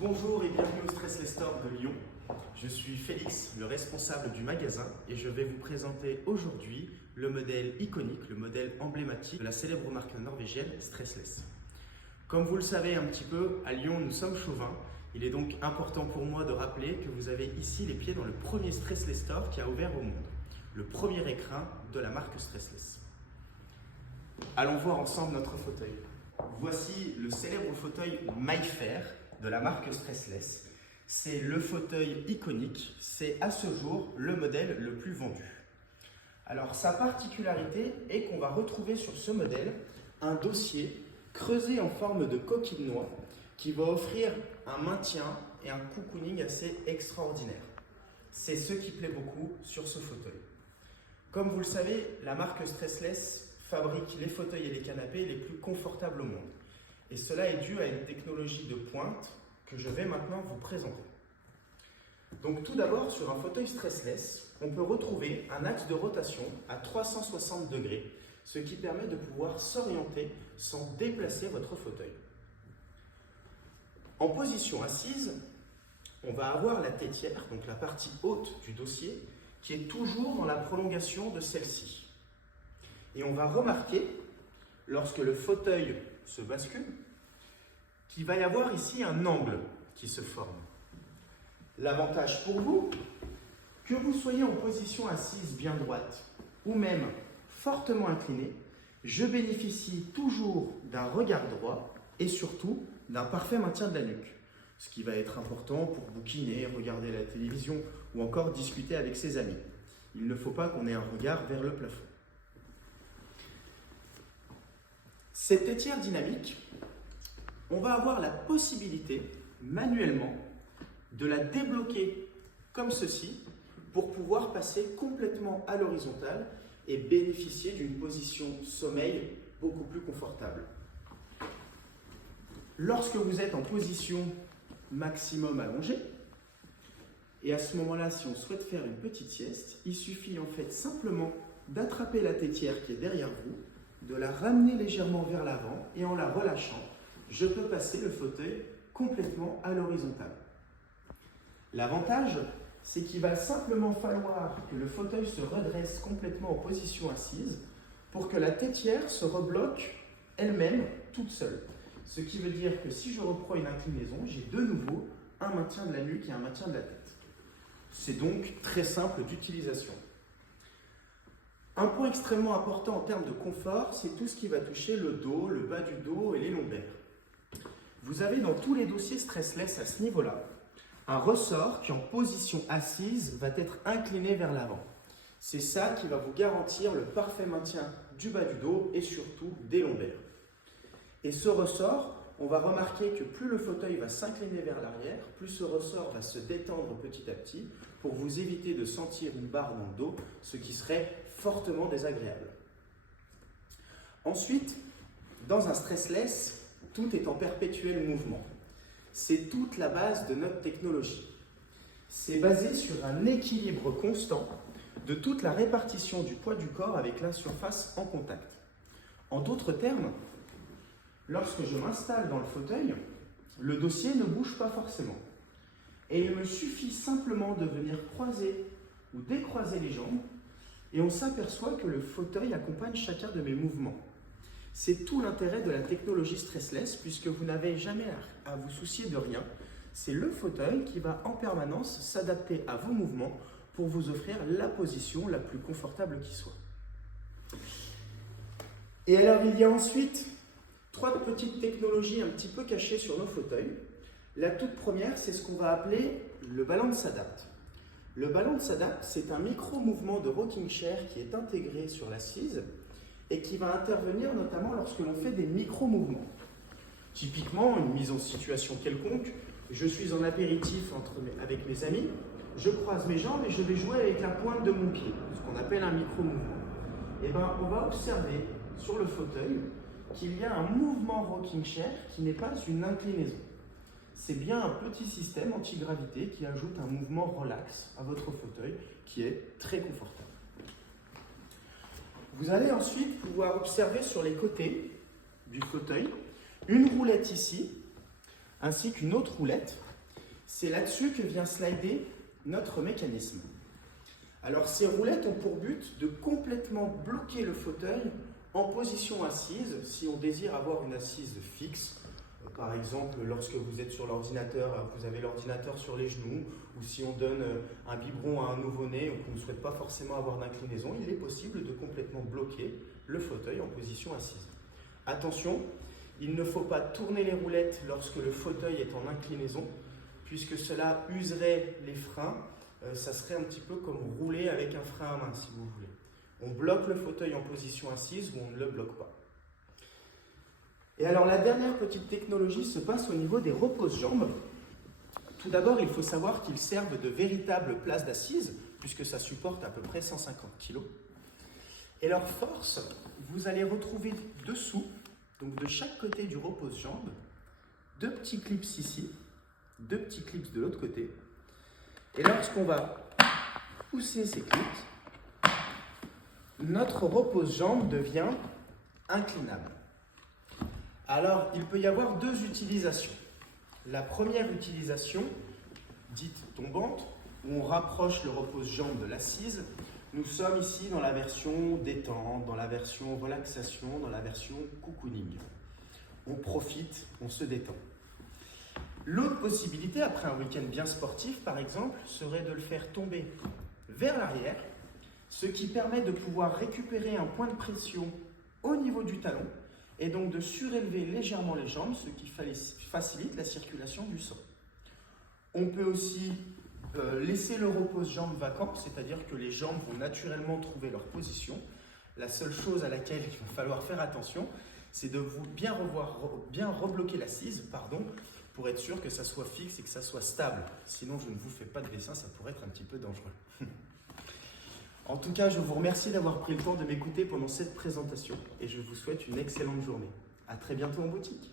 Bonjour et bienvenue au Stressless Store de Lyon. Je suis Félix, le responsable du magasin, et je vais vous présenter aujourd'hui le modèle iconique, le modèle emblématique de la célèbre marque norvégienne Stressless. Comme vous le savez un petit peu, à Lyon nous sommes chauvins. Il est donc important pour moi de rappeler que vous avez ici les pieds dans le premier Stressless Store qui a ouvert au monde, le premier écrin de la marque Stressless. Allons voir ensemble notre fauteuil. Voici le célèbre fauteuil MyFair de la marque Stressless. C'est le fauteuil iconique, c'est à ce jour le modèle le plus vendu. Alors sa particularité est qu'on va retrouver sur ce modèle un dossier creusé en forme de coquille de noix qui va offrir un maintien et un cocooning assez extraordinaire. C'est ce qui plaît beaucoup sur ce fauteuil. Comme vous le savez, la marque Stressless fabrique les fauteuils et les canapés les plus confortables au monde. Et cela est dû à une technologie de pointe que je vais maintenant vous présenter. Donc tout d'abord, sur un fauteuil Stressless, on peut retrouver un axe de rotation à 360 degrés, ce qui permet de pouvoir s'orienter sans déplacer votre fauteuil. En position assise, on va avoir la tétière, donc la partie haute du dossier, qui est toujours dans la prolongation de celle-ci. Et on va remarquer, lorsque le fauteuil se bascule, qu'il va y avoir ici un angle qui se forme. L'avantage pour vous, que vous soyez en position assise bien droite ou même fortement inclinée, je bénéficie toujours d'un regard droit et surtout d'un parfait maintien de la nuque. Ce qui va être important pour bouquiner, regarder la télévision ou encore discuter avec ses amis. Il ne faut pas qu'on ait un regard vers le plafond. Cette tétière dynamique, on va avoir la possibilité manuellement de la débloquer comme ceci pour pouvoir passer complètement à l'horizontale et bénéficier d'une position sommeil beaucoup plus confortable. Lorsque vous êtes en position maximum allongée, et à ce moment-là, si on souhaite faire une petite sieste, il suffit en fait simplement d'attraper la tétière qui est derrière vous, de la ramener légèrement vers l'avant et en la relâchant, je peux passer le fauteuil complètement à l'horizontale. L'avantage, c'est qu'il va simplement falloir que le fauteuil se redresse complètement en position assise pour que la tétière se rebloque elle-même toute seule. Ce qui veut dire que si je reprends une inclinaison, j'ai de nouveau un maintien de la nuque et un maintien de la tête. C'est donc très simple d'utilisation. Un point extrêmement important en termes de confort, c'est tout ce qui va toucher le dos, le bas du dos et les lombaires. Vous avez dans tous les dossiers Stressless à ce niveau-là un ressort qui en position assise va être incliné vers l'avant. C'est ça qui va vous garantir le parfait maintien du bas du dos et surtout des lombaires. Et ce ressort, on va remarquer que plus le fauteuil va s'incliner vers l'arrière, plus ce ressort va se détendre petit à petit pour vous éviter de sentir une barre dans le dos, ce qui serait fortement désagréable. Ensuite, dans un Stressless, tout est en perpétuel mouvement. C'est toute la base de notre technologie. C'est basé sur un équilibre constant de toute la répartition du poids du corps avec la surface en contact. En d'autres termes, lorsque je m'installe dans le fauteuil, le dossier ne bouge pas forcément. Et il me suffit simplement de venir croiser ou décroiser les jambes et on s'aperçoit que le fauteuil accompagne chacun de mes mouvements. C'est tout l'intérêt de la technologie Stressless puisque vous n'avez jamais à vous soucier de rien. C'est le fauteuil qui va en permanence s'adapter à vos mouvements pour vous offrir la position la plus confortable qui soit. Et alors il y a ensuite trois petites technologies un petit peu cachées sur nos fauteuils. La toute première, c'est ce qu'on va appeler le Balance Adapt. Le Balance Adapt, c'est un micro-mouvement de rocking chair qui est intégré sur l'assise et qui va intervenir notamment lorsque l'on fait des micro-mouvements. Typiquement, une mise en situation quelconque, je suis en apéritif avec mes amis, je croise mes jambes et je vais jouer avec la pointe de mon pied, ce qu'on appelle un micro-mouvement. Et bien, on va observer sur le fauteuil qu'il y a un mouvement rocking chair qui n'est pas une inclinaison. C'est bien un petit système anti-gravité qui ajoute un mouvement relax à votre fauteuil qui est très confortable. Vous allez ensuite pouvoir observer sur les côtés du fauteuil une roulette ici, ainsi qu'une autre roulette C'est là-dessus que vient slider notre mécanisme. Alors ces roulettes ont pour but de complètement bloquer le fauteuil en position assise si on désire avoir une assise fixe. Par exemple, lorsque vous êtes sur l'ordinateur, vous avez l'ordinateur sur les genoux, ou si on donne un biberon à un nouveau-né ou qu'on ne souhaite pas forcément avoir d'inclinaison, il est possible de complètement bloquer le fauteuil en position assise. Attention, il ne faut pas tourner les roulettes lorsque le fauteuil est en inclinaison, puisque cela userait les freins. Ça serait un petit peu comme rouler avec un frein à main, si vous voulez. On bloque le fauteuil en position assise ou on ne le bloque pas. Et alors la dernière petite technologie se passe au niveau des repose-jambes. Tout d'abord, il faut savoir qu'ils servent de véritables places d'assises, puisque ça supporte à peu près 150 kg. Et leur force, vous allez retrouver dessous, donc de chaque côté du repose-jambes, 2 petits clips ici, 2 petits clips de l'autre côté. Et lorsqu'on va pousser ces clips, notre repose-jambe devient inclinable. Alors, il peut y avoir 2 utilisations. La première utilisation, dite tombante, où on rapproche le repose-jambe de l'assise. Nous sommes ici dans la version détente, dans la version relaxation, dans la version cocooning. On profite, on se détend. L'autre possibilité, après un week-end bien sportif par exemple, serait de le faire tomber vers l'arrière, ce qui permet de pouvoir récupérer un point de pression au niveau du talon et donc de surélever légèrement les jambes, ce qui facilite la circulation du sang. On peut aussi laisser le repose-jambes vacant, c'est-à-dire que les jambes vont naturellement trouver leur position. La seule chose à laquelle il va falloir faire attention, c'est de bien rebloquer l'assise, pour être sûr que ça soit fixe et que ça soit stable. Sinon, je ne vous fais pas de dessin, ça pourrait être un petit peu dangereux. En tout cas, je vous remercie d'avoir pris le temps de m'écouter pendant cette présentation et je vous souhaite une excellente journée. À très bientôt en boutique.